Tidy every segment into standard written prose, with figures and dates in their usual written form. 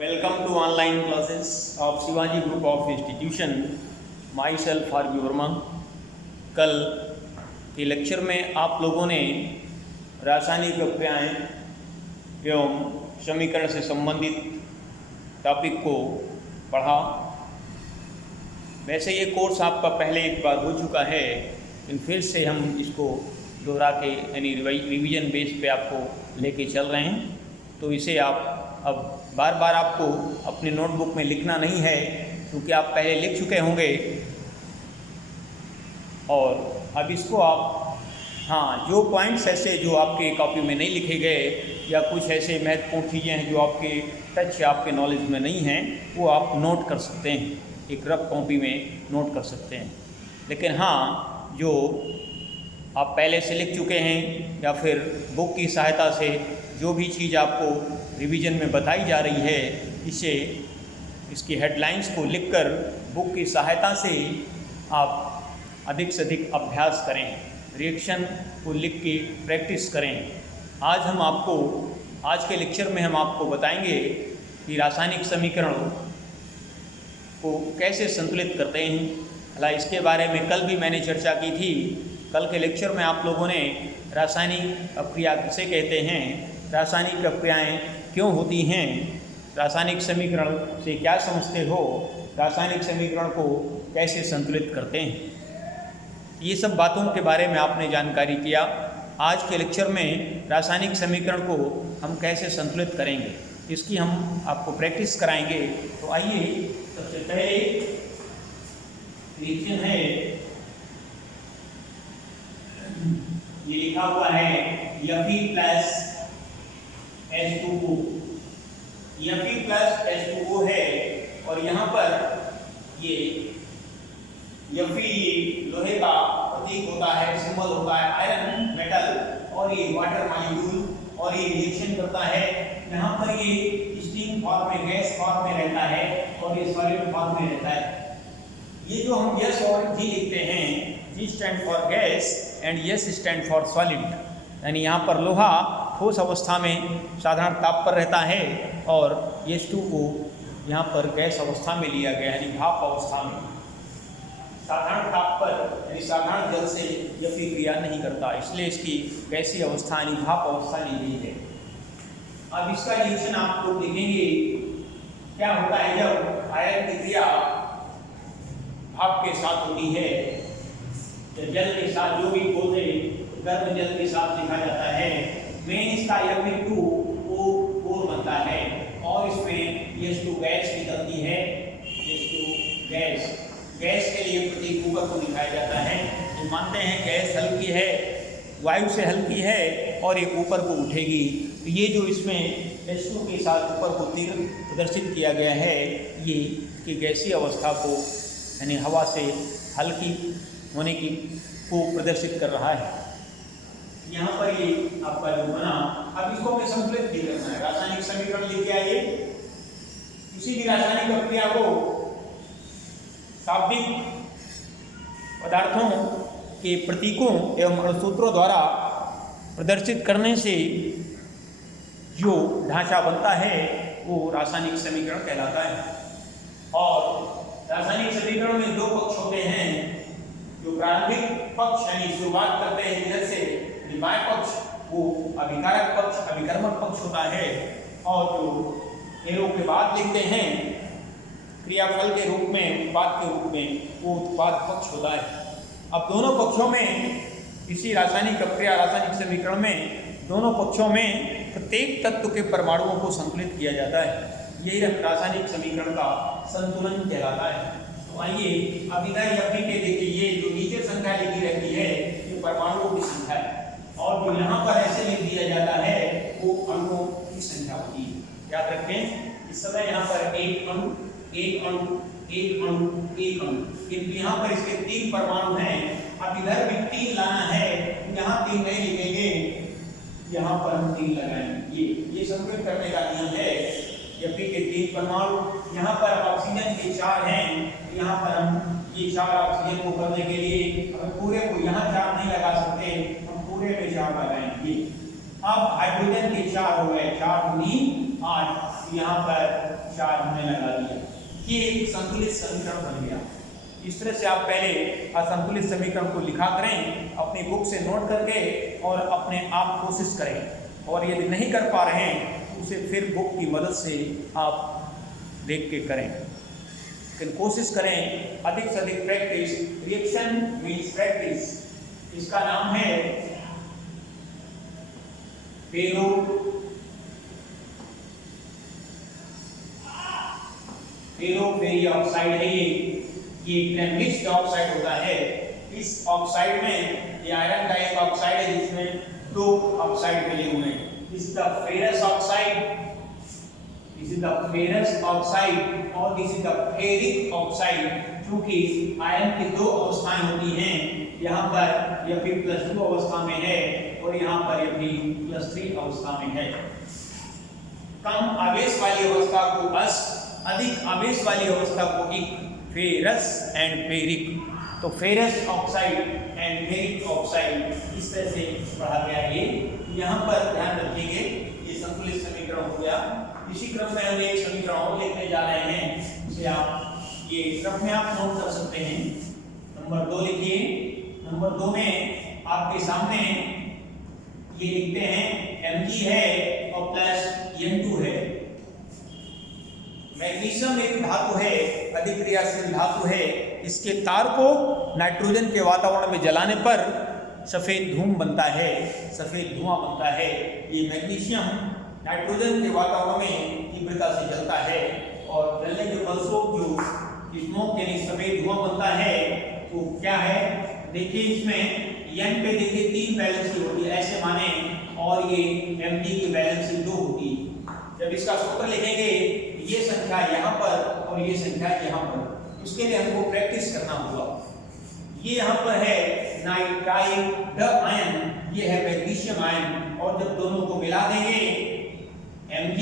Welcome to online classes of Shivaji Group of Institution. Myself R. Verma. कल के lecture में आप लोगों ने रासायनिक प्रक्रियाएं एवं समीकरण से संबंधित टॉपिक को पढ़ा। वैसे ये कोर्स आपका पहले एक बार हो चुका है, लेकिन फिर से हम इसको दोहरा के यानी रिवीजन बेस पे आपको लेके चल रहे हैं। तो इसे आप अब बार बार आपको अपनी नोटबुक में लिखना नहीं है, क्योंकि आप पहले लिख चुके होंगे। और अब इसको आप जो पॉइंट्स ऐसे जो आपके कॉपी में नहीं लिखे गए या कुछ ऐसे महत्वपूर्ण चीज़ें हैं जो आपके टच या आपके नॉलेज में नहीं हैं, वो आप नोट कर सकते हैं, एक रफ कॉपी में नोट कर सकते हैं। लेकिन जो आप पहले से लिख चुके हैं या फिर बुक की सहायता से जो भी चीज़ आपको रिवीजन में बताई जा रही है, इसकी हेडलाइंस को लिखकर बुक की सहायता से आप अधिक से अधिक अभ्यास करें, रिएक्शन को लिख के प्रैक्टिस करें। आज के लेक्चर में हम आपको बताएंगे कि रासायनिक समीकरण को कैसे संतुलित करते हैं। हालांकि इसके बारे में कल भी मैंने चर्चा की थी। कल के लेक्चर में आप लोगों ने रासायनिक प्रक्रिया किसे कहते हैं, रासायनिक प्रक्रियाएं क्यों होती हैं, रासायनिक समीकरण से क्या समझते हो, रासायनिक समीकरण को कैसे संतुलित करते हैं, ये सब बातों के बारे में आपने जानकारी किया। आज के लेक्चर में रासायनिक समीकरण को हम कैसे संतुलित करेंगे, इसकी हम आपको प्रैक्टिस कराएंगे। तो आइए, सबसे पहले रिएक्शन है, ये लिखा हुआ है Fe plus H2O। Fe plus H2O है और यहाँ पर ये Fe लोहे का प्रतीक होता है, सिंबल होता है, आयरन मेटल, और ये वाटर मॉलिक्यूल, और ये रिएक्शन करता है। यहाँ पर ये स्टीम फॉर्म में, गैस फॉर्म में रहता है और ये सॉलिड फॉर्म में रहता है। ये जो हम यस और जी लिखते हैं, G stand for gas and S stand for solid, यानी यहाँ पर लोहा ठोस अवस्था में साधारण ताप पर रहता है और H2O यहाँ पर गैस अवस्था में लिया गया, यानी भाप अवस्था में। साधारण ताप पर यानी साधारण जल से यह क्रिया नहीं करता, इसलिए इसकी गैसीय अवस्था यानी भाप अवस्था ली गई है। अब इसका रिएक्शन आप लोग देखेंगे क्या होता है जब आयन की क्रिया भाप के साथ होती है। जल के साथ जो भी बोलते गर्म जल के साथ लिखा जाता है, मेन इसका Fe2O4 बनता है और इसमें H2 गैस निकलती है। H2 गैस के लिए प्रतीक ऊपर को दिखाया जाता है। तो मानते हैं गैस हल्की है, वायु से हल्की है और ये ऊपर को उठेगी। तो ये जो इसमें H2 के साथ ऊपर को तीर प्रदर्शित किया गया है, ये कि गैसीय अवस्था को यानी हवा से हल्की होने की को प्रदर्शित कर रहा है। यहाँ पर ये आपका जो बना, अब इसको हमें संतुलित भी करना है। रासायनिक समीकरण लेके आइए। किसी भी रासायनिक प्रक्रिया को शाब्दिक पदार्थों के प्रतीकों एवं अणुसूत्रों द्वारा प्रदर्शित करने से जो ढांचा बनता है वो रासायनिक समीकरण कहलाता है। और रासायनिक समीकरण में दो पक्ष होते हैं। जो प्रारंभिक पक्ष यानी शुरुआत करते हैं इधर से, बाएं पक्ष वो अभिकारक पक्ष, अभिकर्मक पक्ष होता है, और जो एरो के बाद लिखते हैं क्रियाफल के रूप में, उत्पाद के रूप में, वो उत्पाद पक्ष होता है। अब दोनों पक्षों में इसी रासायनिक प्रक्रिया, रासायनिक समीकरण में दोनों पक्षों में प्रत्येक तत्व के परमाणुओं को संतुलित किया जाता है। यही रासायनिक समीकरण का संतुलन कहलाता है। तो आइए अब इधर Fe के देखिए, ये जो नीचे संख्या लिखी रहती है ये परमाणुओं की संख्या है, और जो यहाँ पर ऐसे लिख दिया जाता है वो अणुओं की संख्या होती है। याद रखें, इस समय यहाँ पर एक अणु, एक अणु, एक अणु, एक अणु, किंतु यहाँ पर इसके 3 परमाणु हैं। अब इधर भी 3 लाना है, यहाँ 3 नहीं लिखेंगे, यहाँ पर हम 3 लगाएंगे। ये संतुलित करने का नियम है। Fe के 3 परमाणु, यहाँ पर ऑक्सीजन के 4 हैं, यहाँ पर हम ये 4 ऑक्सीजन को करने के लिए हम पूरे को यहाँ 4 नहीं लगा सकते, हम पूरे में 4 लगाएंगे। अब हाइड्रोजन के 4 हो गए, 4 दूनी 8, यहाँ पर 4 हमने लगा दिया। ये एक संतुलित समीकरण बन गया। इस तरह से आप पहले असंतुलित समीकरण को लिखा करें, अपनी बुक से नोट करके, और अपने आप कोशिश करें। और यदि नहीं कर पा रहे हैं तो उसे फिर बुक की मदद से आप देख के करें। लेकिन कोशिश करें अधिक से अधिक प्रैक्टिस। Reaction means practice. इसका नाम है फेरी ऑक्साइड है। ये मिक्स्ड ऑक्साइड होता है। इस ऑक्साइड में ये आयरन का एक ऑक्साइड है जिसमें 2 ऑक्साइड मिले हुए हैं। This is the ferrous oxide, this is the ferrous oxide और this is the ferric oxide. क्योंकि आयरन की 2 अवस्थाएं होती हैं, यहाँ पर Fe+2 अवस्था में है और यहाँ पर Fe+3 अवस्था में है। कम आवेश वाली अवस्था को अस, अधिक आवेश वाली अवस्था को इक, फेरस एंड फेरिक। तो ferrous oxide and ferric oxide इस तरह से पढ़ा गया। ये यहाँ पर ध्यान रखिए, ये संतुलित समीकरण हो गया। इसी क्रम में हम एक समीकरण और लिखने जा रहे हैं, उसे आप ये क्रम में आप नोट कर सकते हैं। नंबर 2 लिखिए। नंबर 2 में आपके सामने ये लिखते हैं Mg है और प्लस N2 है। मैग्नीशियम एक धातु है, अधिक्रियाशील धातु है। इसके तार को नाइट्रोजन के वातावरण में जलाने पर सफेद धूम बनता है, सफेद धुआं बनता है। ये मैग्नीशियम नाइट्रोजन के वातावरण में तीव्रता से जलता है और जलने के फलस्वरूप जो स्मोक यानी सफेद धुआं बनता है, तो क्या है देखिए, इसमें N पे देखिए 3 वैलेंसी होती है ऐसे माने, और ये Mg की वैलेंसी 2 होती है। जब इसका सूत्र लिखेंगे, ये संख्या यहाँ पर और ये संख्या यहाँ पर, उसके लिए हमको प्रैक्टिस करना होगा। ये यहाँ पर है नाइट्राइड आयन, ये है मैग्नीशियम आयन, और जब दोनों को मिला देंगे, Mg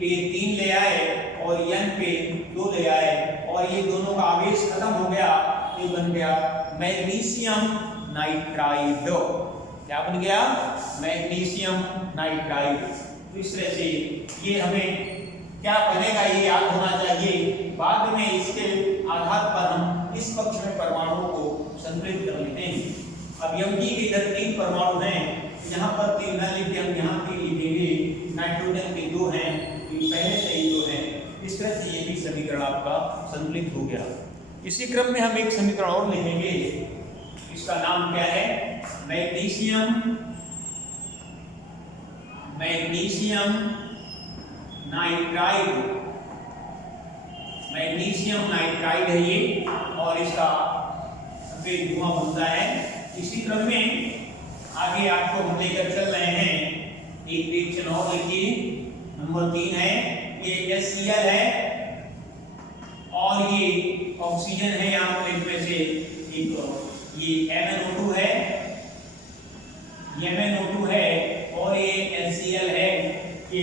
पे 3 ले आए और N पे 2 ले आए, और ये दोनों का आवेश खत्म हो गया, ये बन गया मैग्नीशियम नाइट्राइड। क्या बन गया? Magnesium nitride. तो इस तरह से ये हमें क्या बनेगा ये याद होना चाहिए। बाद में इसके आधार पर हम इस पक्ष में परमाणुओं को संतुलित कर लेते हैं। अब Mg के इधर 3 परमाणु हैं, यहाँ पर 3 न लिख के हम यहाँ 3 लिखेंगे। नाइट्रोजन के 2 हैं, पहले से ही 2 हैं। इस तरह से ये भी समीकरण आपका संतुलित हो गया। इसी क्रम में हम एक समीकरण और लिखेंगे, इसका नाम क्या है? Magnesium nitride. मैग्नीशियम नाइट्राइड है ये, और इसका सफेद धुआं बनता है। इसी क्रम में आगे आपको हम लेकर चल रहे हैं, एक रिएक्शन और लिखिए। नंबर 3 है, ये HCl है और ये ऑक्सीजन है। यहाँ पर इसमें से एक ये MnO2 है, MnO2 है, और ये HCl है। ये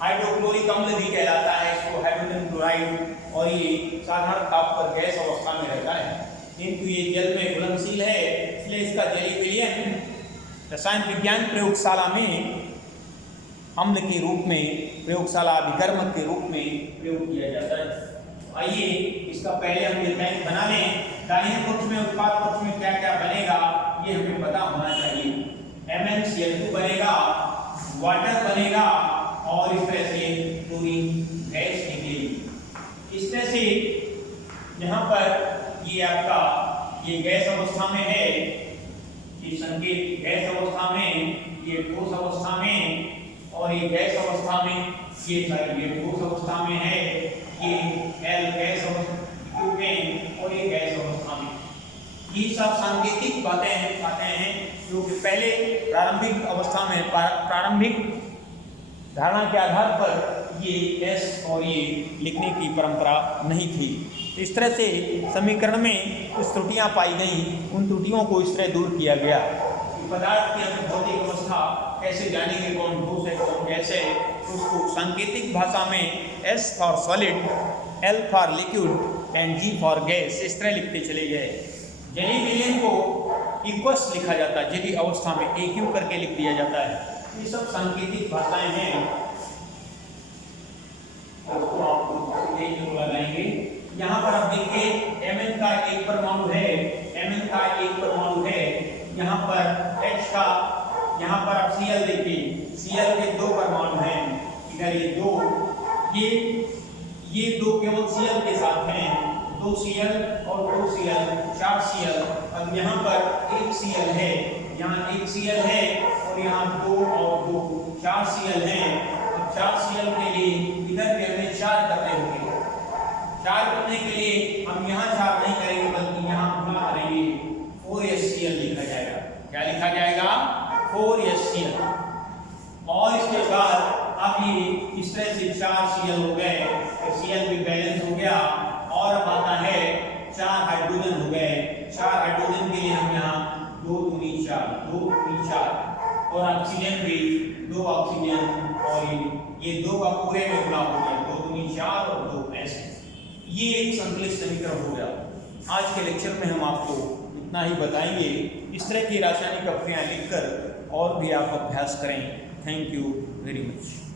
हाइड्रोक्लोरिक अम्ल भी कहलाता है, इसको हाइड्रोजन क्लोराइड, और ये साधारण ताप पर गैस अवस्था में रहता है, किंतु ये जल में घुलनशील है, इसलिए इसका जलीय विलयन रसायन विज्ञान प्रयोगशाला में अम्ल के रूप में, प्रयोगशाला अभिकर्मक के रूप में प्रयोग किया जाता है। आइए इसका पहले हम निर्धारित बना लें। दाहिने पक्ष में, उत्पाद पक्ष में क्या क्या बनेगा ये हमें पता होना चाहिए। MnCl2 बनेगा, वाटर बनेगा, और इस तरह से क्लोरीन गैस निकलेगी। इस तरह से यहाँ पर ये आपका ये गैस अवस्था में है, ये संकेत गैस अवस्था में, ये ठोस अवस्था में, और ये गैस अवस्था में, ये ठोस अवस्था में है, ये L गैस अवस्था में, और ये गैस अवस्था में। ये सब सांकेतिक बातें आते हैं जो कि पहले प्रारंभिक अवस्था में, प्रारंभिक धारणा के आधार पर ये S और ये लिखने की परंपरा नहीं थी। इस तरह से समीकरण में कुछ त्रुटियां पाई गई, उन त्रुटियों को इस तरह दूर किया गया। पदार्थ की हमें भौतिक अवस्था कैसे जानेंगे, कौन ठोस है कौन गैस है, तो उसको सांकेतिक भाषा में S for solid, L for liquid and G for gas इस तरह लिखते चले गए। जलीय विलयन को इक्वस लिखा जाता है, जलीय अवस्था में AQ करके लिख दिया जाता है। ये सब सांकेतिक भाषाएं हैं, उसको आप ये जो लगाएंगे। यहाँ पर आप देखिए Mn का एक परमाणु है, Mn का एक परमाणु है, यहाँ पर H का, यहाँ पर आप Cl देखिए, Cl के दो परमाणु हैं, इधर ये दो, ये दो केवल Cl के साथ हैं, 2 Cl और 2 Cl, 4 Cl। अब यहाँ पर एक Cl है, यहाँ एक Cl है और यहाँ 2 और 2, 4 Cl हैं। अब 4 Cl के लिए इधर भी हमें 4 करने होंगे। 4 करने के लिए हम यहाँ 4 नहीं करेंगे बल्कि यहाँ गुणा करेंगे, 4HCl लिखा जाएगा। क्या लिखा जाएगा? 4HCl। और इसके बाद अब ये इस तरह से 4 Cl हो गए, Cl भी बैलेंस हो गया। और अब आता है 4 हाइड्रोजन हो गए। 4 हाइड्रोजन के लिए हम यहाँ 2 दूनी 4, 2 दूनी 4 और ऑक्सीजन भी 2 ऑक्सीजन और ये 2 का पूरे में गुणा हो गया, 2 दूनी 4 और 2 ऐसे। ये एक संकलित समीकरण हो गया। आज के लेक्चर में हम आपको इतना ही बताएंगे। इस तरह की रासायनिक अभिक्रियाएं लिखकर और भी आप अभ्यास करें। Thank you very much.